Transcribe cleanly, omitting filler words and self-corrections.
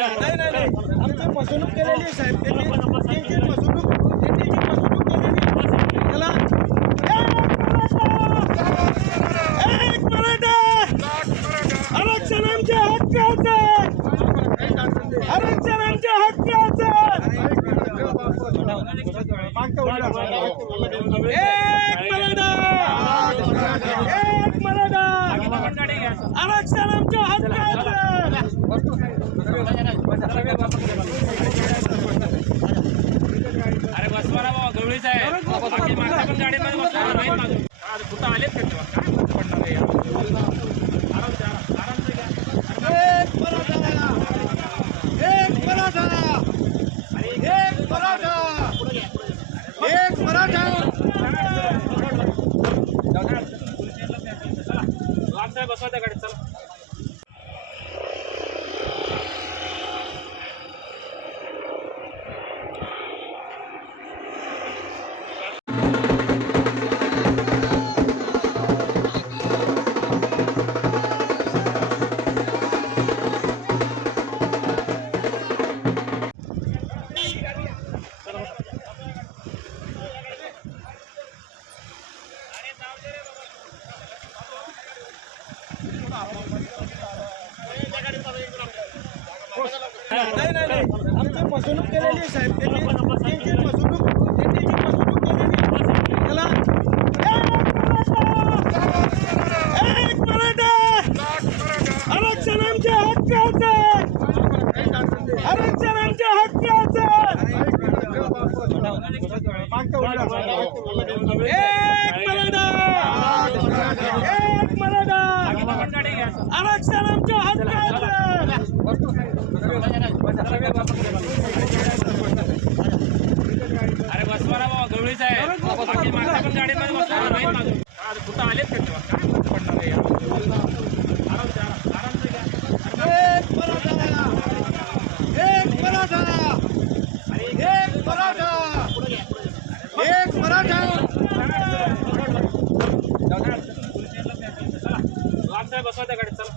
नाही नाही नाही आमची फसवणूक केलेली आहे साहेब त्यांनी फसवणूक केलेली त्याला एक मराठा आरक्षणाच्या हक्काचा आरक्षणाच्या हक्काचा एक मराठा आरक्षणाच्या हक्काचा अरे बसवाला बाबा गवळीच आहे बाकी मागच्या पण गाडीमध्ये बसणार नाही माझं कुठं आलेच का तेव्हा काय पडणार आहे आराम से घ्या एक मराठा एक मराठा एक मराठा एक मराठा साहेब बसवा त्या गाडीत चला नाही नाही नाही आमची फसवणूक केलेली आहे साहेब त्यांनी फसवणूक केलेली त्याला एक मराठा आरक्षणाच्या हक्काचा आरक्षणाच्या हक्काचा एक मराठा आरक्षणाच्या हक्काचा अरे बसवाला बाबा गवळीच आहे बाकी मागच्या पण गाडीमध्ये बसणार नाही माझं कुठं आलेच का तेव्हा काय पडणार आहे आराम से घ्या एक मराठा एक मराठा एक मराठा एक मराठा साहेब बसवा त्या गाडीत चला